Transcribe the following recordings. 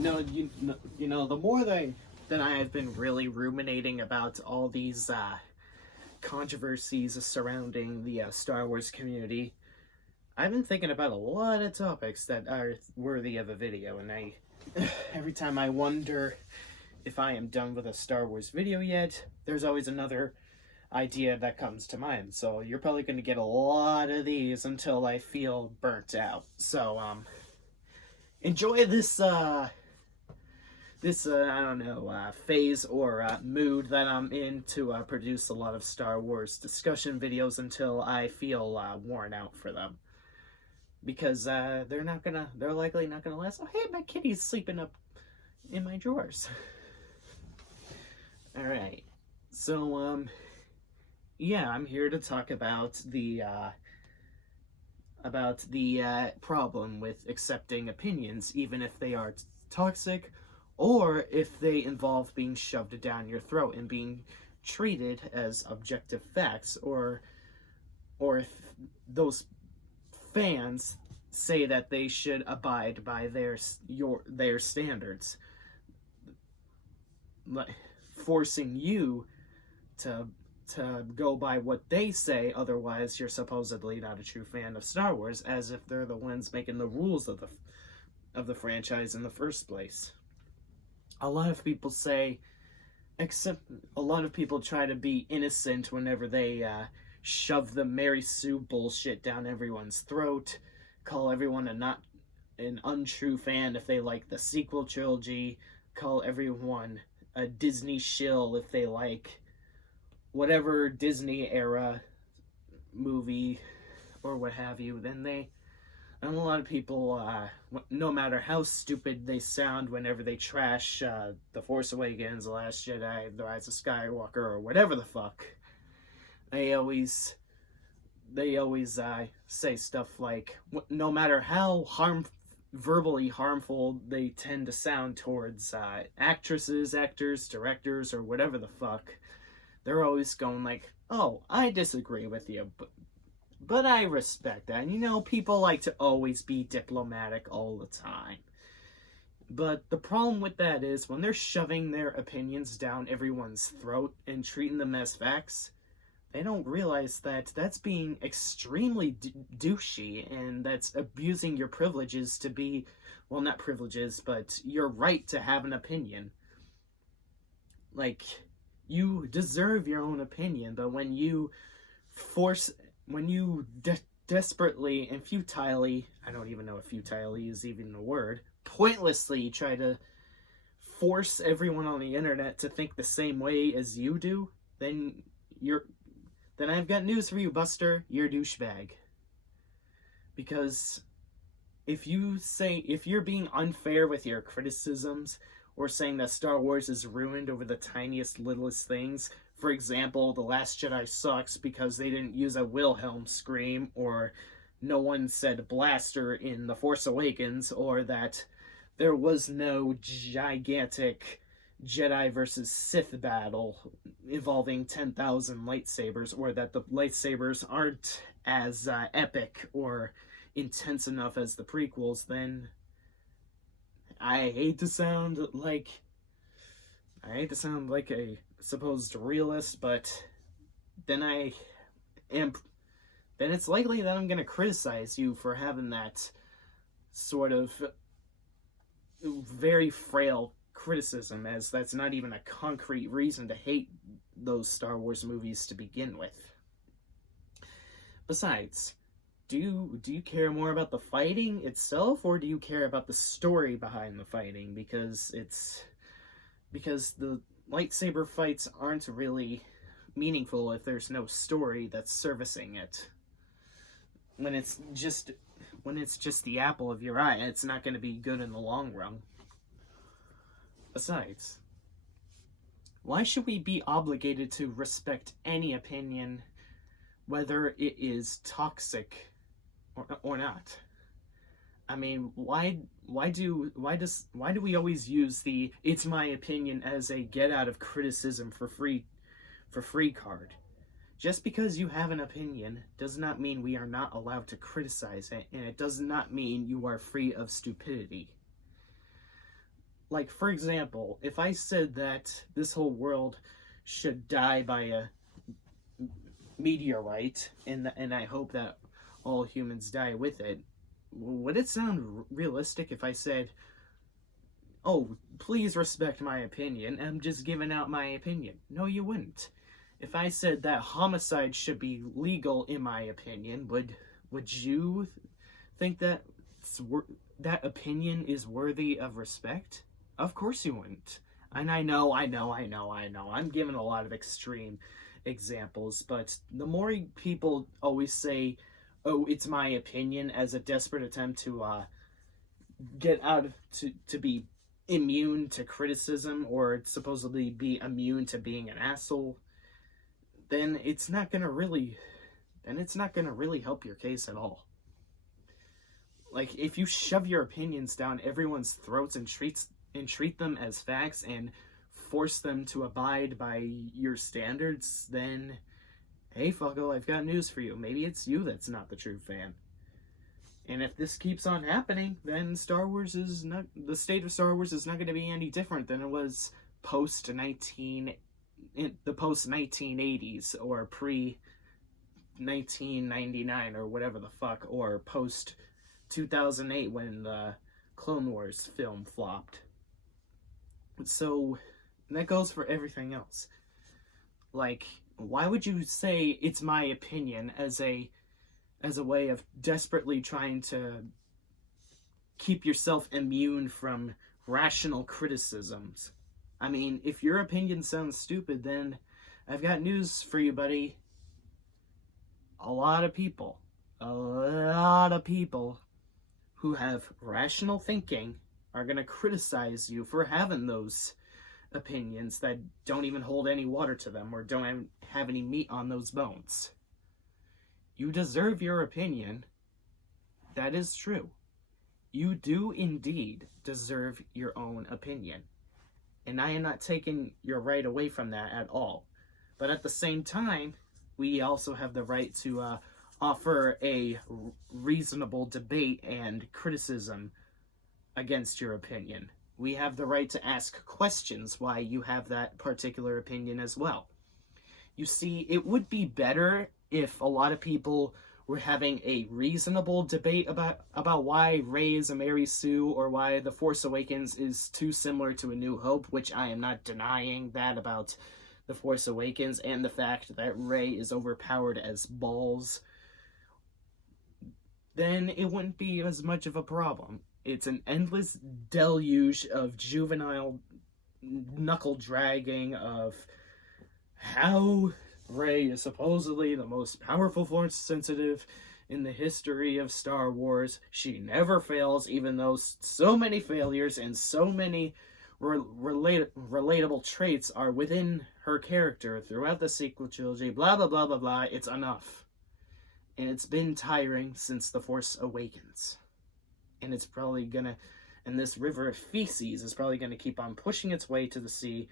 The more that I have been really ruminating about all these controversies surrounding the Star Wars community, I've been thinking about a lot of topics that are worthy of a video, and every time I wonder if I am done with a Star Wars video yet, there's always another idea that comes to mind. So you're probably going to get a lot of these until I feel burnt out. So enjoy this I don't know, phase or mood that I'm in to produce a lot of Star Wars discussion videos until I feel worn out for them. Because they're likely not gonna last. Oh, hey, my kitty's sleeping up in my drawers. Alright, so, yeah, I'm here to talk about the problem with accepting opinions, even if they are toxic, or if they involve being shoved down your throat and being treated as objective facts, or if those fans say that they should abide by their standards, forcing you to go by what they say, otherwise you're supposedly not a true fan of Star Wars, as if they're the ones making the rules of the franchise in the first place. A lot of people try to be innocent whenever they shove the Mary Sue bullshit down everyone's throat, call everyone an untrue fan if they like the sequel trilogy, call everyone a Disney shill if they like whatever Disney era movie or what have you. And a lot of people, no matter how stupid they sound whenever they trash The Force Awakens, The Last Jedi, The Rise of Skywalker, or whatever the fuck, they always say stuff like, no matter how verbally harmful they tend to sound towards actresses, actors, directors, or whatever the fuck, they're always going like, oh, I disagree with you, but I respect that. And people like to always be diplomatic all the time. But the problem with that is when they're shoving their opinions down everyone's throat and treating them as facts, they don't realize that that's being extremely douchey, and that's abusing your privileges to be, well, not privileges, but your right to have an opinion. Like, you deserve your own opinion, but when you desperately and futilely, I don't even know if futilely is even a word, pointlessly try to force everyone on the internet to think the same way as you do, then I've got news for you, Buster. You're a douchebag. Because if you're being unfair with your criticisms, or saying that Star Wars is ruined over the tiniest, littlest things, for example, The Last Jedi sucks because they didn't use a Wilhelm scream, or no one said blaster in The Force Awakens, or that there was no gigantic Jedi versus Sith battle involving 10,000 lightsabers, or that the lightsabers aren't as epic or intense enough as the prequels, then I hate to sound like a supposed realist, but then it's likely that I'm going to criticize you for having that sort of very frail criticism, as that's not even a concrete reason to hate those Star Wars movies to begin with. Besides, do you care more about the fighting itself, or do you care about the story behind the fighting? Because the lightsaber fights aren't really meaningful if there's no story that's servicing it. When it's just the apple of your eye, it's not going to be good in the long run. Besides, why should we be obligated to respect any opinion, whether it is toxic or not? I mean, why do we always use the "it's my opinion" as a get out of criticism for free card? Just because you have an opinion does not mean we are not allowed to criticize it, and it does not mean you are free of stupidity. like, for example, if I said that this whole world should die by a meteorite, and I hope that all humans die with it, would it sound realistic if I said, oh, please respect my opinion, I'm just giving out my opinion? No, you wouldn't. If I said that homicide should be legal, in my opinion, would you think that that opinion is worthy of respect? Of course you wouldn't. And I know, I'm giving a lot of extreme examples, but the more people always say, oh, it's my opinion, as a desperate attempt to get out of, to be immune to criticism, or supposedly be immune to being an asshole, then it's not gonna really help your case at all. Like, if you shove your opinions down everyone's throats and treat them as facts and force them to abide by your standards, then hey, fucko, I've got news for you. Maybe it's you that's not the true fan. And if this keeps on happening, then the state of Star Wars is not going to be any different than it was post 1980s, or pre 1999, or whatever the fuck, or post 2008 when the Clone Wars film flopped. So that goes for everything else. Like, why would you say it's my opinion as a way of desperately trying to keep yourself immune from rational criticisms? I mean, if your opinion sounds stupid, then I've got news for you, buddy. A lot of people who have rational thinking are going to criticize you for having those opinions that don't even hold any water to them, or don't have any meat on those bones. You deserve your opinion. That is true. You do indeed deserve your own opinion. And I am not taking your right away from that at all. But at the same time, we also have the right to offer a reasonable debate and criticism against your opinion. We have the right to ask questions why you have that particular opinion as well. You see, it would be better if a lot of people were having a reasonable debate about why Rey is a Mary Sue, or why The Force Awakens is too similar to A New Hope, which I am not denying that about The Force Awakens, and the fact that Rey is overpowered as balls. Then it wouldn't be as much of a problem. It's an endless deluge of juvenile knuckle dragging of how Rey is supposedly the most powerful Force sensitive in the history of Star Wars. She never fails, even though so many failures and so many relatable traits are within her character throughout the sequel trilogy. Blah, blah, blah, blah, blah. It's enough. And it's been tiring since The Force Awakens. And it's probably gonna, and this river of feces is probably gonna keep on pushing its way to the sea,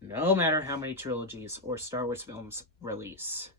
no matter how many trilogies or Star Wars films release.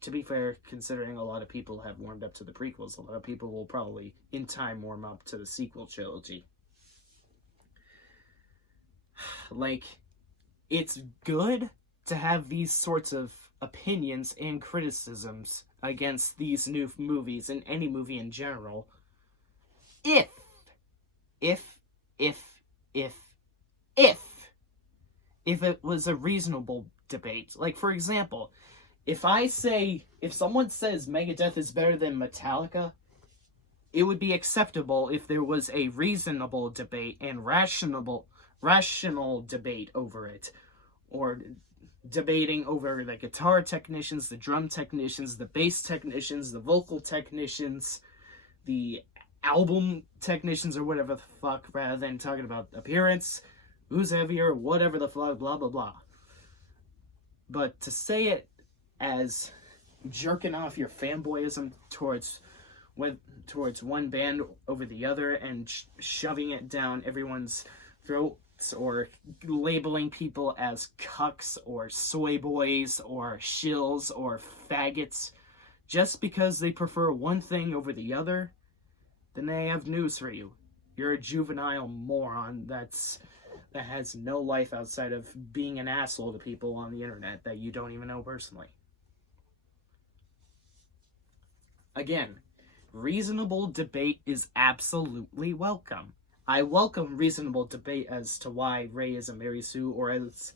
To be fair, considering a lot of people have warmed up to the prequels, a lot of people will probably, in time, warm up to the sequel trilogy. Like, it's good to have these sorts of opinions and criticisms against these new movies, and any movie in general, if it was a reasonable debate. Like, for example, if someone says Megadeth is better than Metallica, it would be acceptable if there was a reasonable debate and rational debate over it. Or debating over the guitar technicians, the drum technicians, the bass technicians, the vocal technicians, the album technicians, or whatever the fuck, rather than talking about appearance, who's heavier, whatever the fuck, blah, blah, blah. But to say it as jerking off your fanboyism towards one band over the other, and shoving it down everyone's throats, or labeling people as cucks or soy boys or shills or faggots just because they prefer one thing over the other, then I have news for you. You're a juvenile moron that has no life outside of being an asshole to people on the internet that you don't even know personally. Again, reasonable debate is absolutely welcome. I welcome reasonable debate as to why Rey is a Mary Sue, or as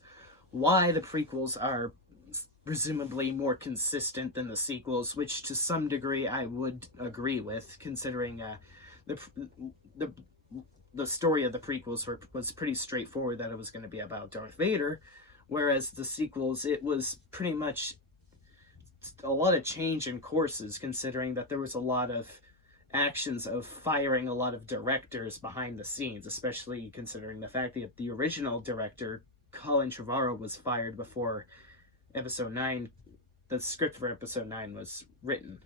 why the prequels are presumably more consistent than the sequels, which to some degree I would agree with, considering the story of the prequels was pretty straightforward, that it was going to be about Darth Vader, whereas the sequels, it was pretty much a lot of change in courses, considering that there was a lot of actions of firing a lot of directors behind the scenes, especially considering the fact that the original director, Colin Trevorrow, was fired before Episode 9, the script for Episode 9 was written.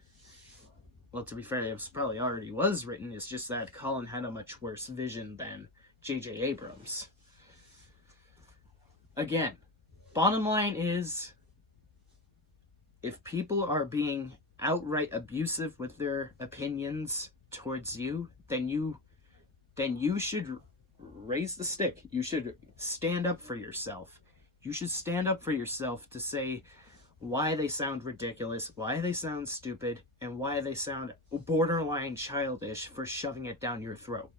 Well, to be fair, it probably already was written, it's just that Colin had a much worse vision than J.J. Abrams. Again, bottom line is, if people are being outright abusive with their opinions towards you, then you should raise the stick. You should stand up for yourself. You should stand up for yourself to say why they sound ridiculous, why they sound stupid, and why they sound borderline childish for shoving it down your throat.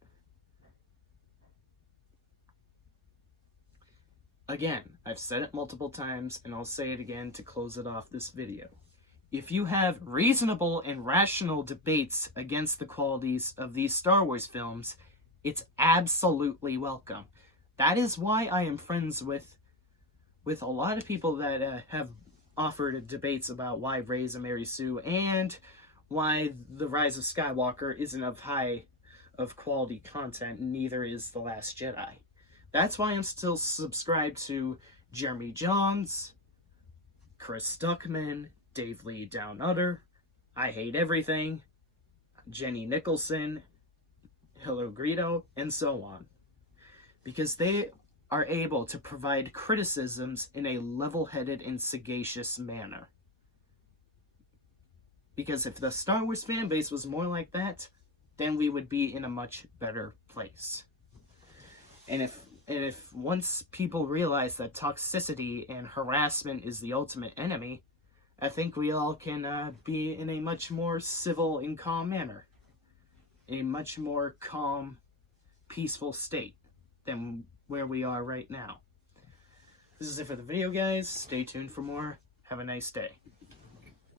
Again, I've said it multiple times, and I'll say it again to close it off this video. If you have reasonable and rational debates against the qualities of these Star Wars films, it's absolutely welcome. That is why I am friends with a lot of people that have offered debates about why Rey's a Mary Sue and why The Rise of Skywalker isn't of quality content, neither is The Last Jedi. That's why I'm still subscribed to Jeremy Jahns, Chris Stuckman, Dave Lee Down Under, I Hate Everything, Jenny Nicholson, Hilo Greedo, and so on. Because they are able to provide criticisms in a level-headed and sagacious manner. Because if the Star Wars fan base was more like that, then we would be in a much better place. And if once people realize that toxicity and harassment is the ultimate enemy, I think we all can be in a much more civil and calm manner. In a much more calm, peaceful state than where we are right now. This is it for the video, guys. Stay tuned for more. Have a nice day.